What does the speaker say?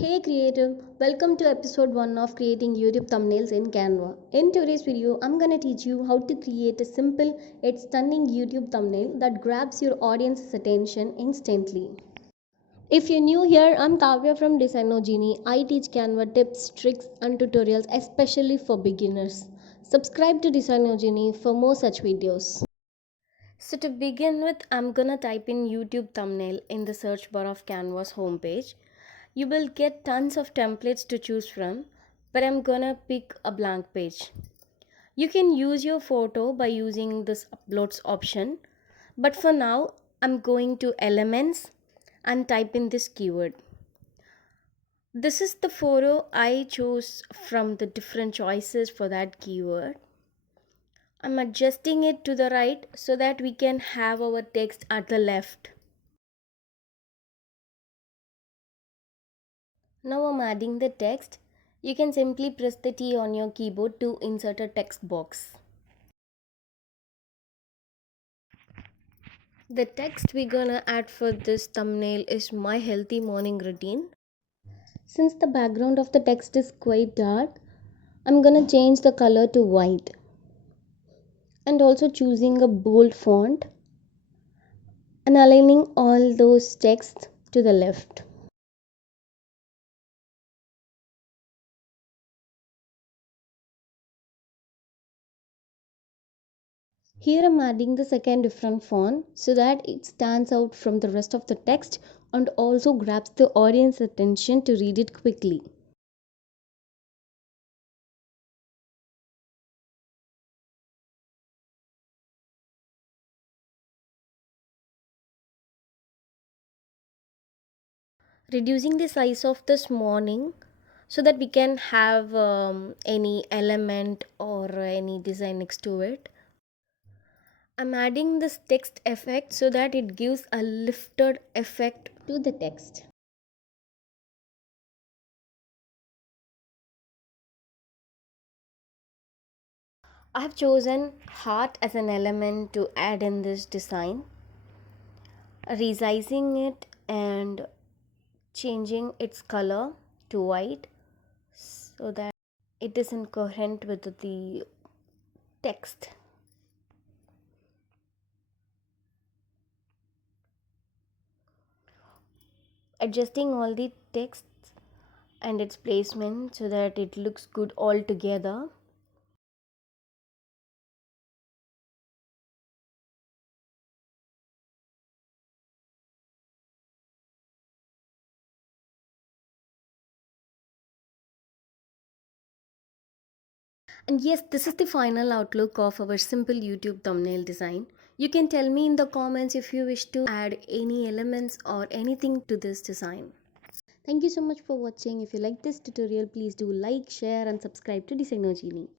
Hey creative, welcome to episode 1 of creating YouTube thumbnails in Canva. In today's video, I'm gonna teach you how to create a simple yet stunning YouTube thumbnail that grabs your audience's attention instantly. If you're new here, I'm Kavya from Designogenie. I teach Canva tips, tricks, and tutorials especially for beginners. Subscribe to Designogenie for more such videos. So to begin with, I'm gonna type in YouTube thumbnail in the search bar of Canva's homepage. You will get tons of templates to choose from, but I'm gonna pick a blank page. You can use your photo by using this uploads option, but for now, I'm going to elements and type in this keyword. This is the photo I chose from the different choices for that keyword. I'm adjusting it to the right so that we can have our text at the left. Now I'm adding the text. You can simply press the T on your keyboard to insert a text box. The text we're gonna add for this thumbnail is my healthy morning routine. Since the background of the text is quite dark, I'm gonna change the color to white and also choosing a bold font and aligning all those texts to the left. Here I'm adding the second different font so that it stands out from the rest of the text and also grabs the audience attention to read it quickly. Reducing the size of this morning so that we can have any element or any design next to it. I'm adding this text effect so that it gives a lifted effect to the text. I have chosen heart as an element to add in this design, resizing it and changing its color to white so that it is incoherent with the text. Adjusting all the text and its placement so that it looks good all together. And yes, this is the final outlook of our simple YouTube thumbnail design. You can tell me in the comments if you wish to add any elements or anything to this design. Thank you so much for watching. If you like this tutorial, please do like, share and subscribe to Designer Genie.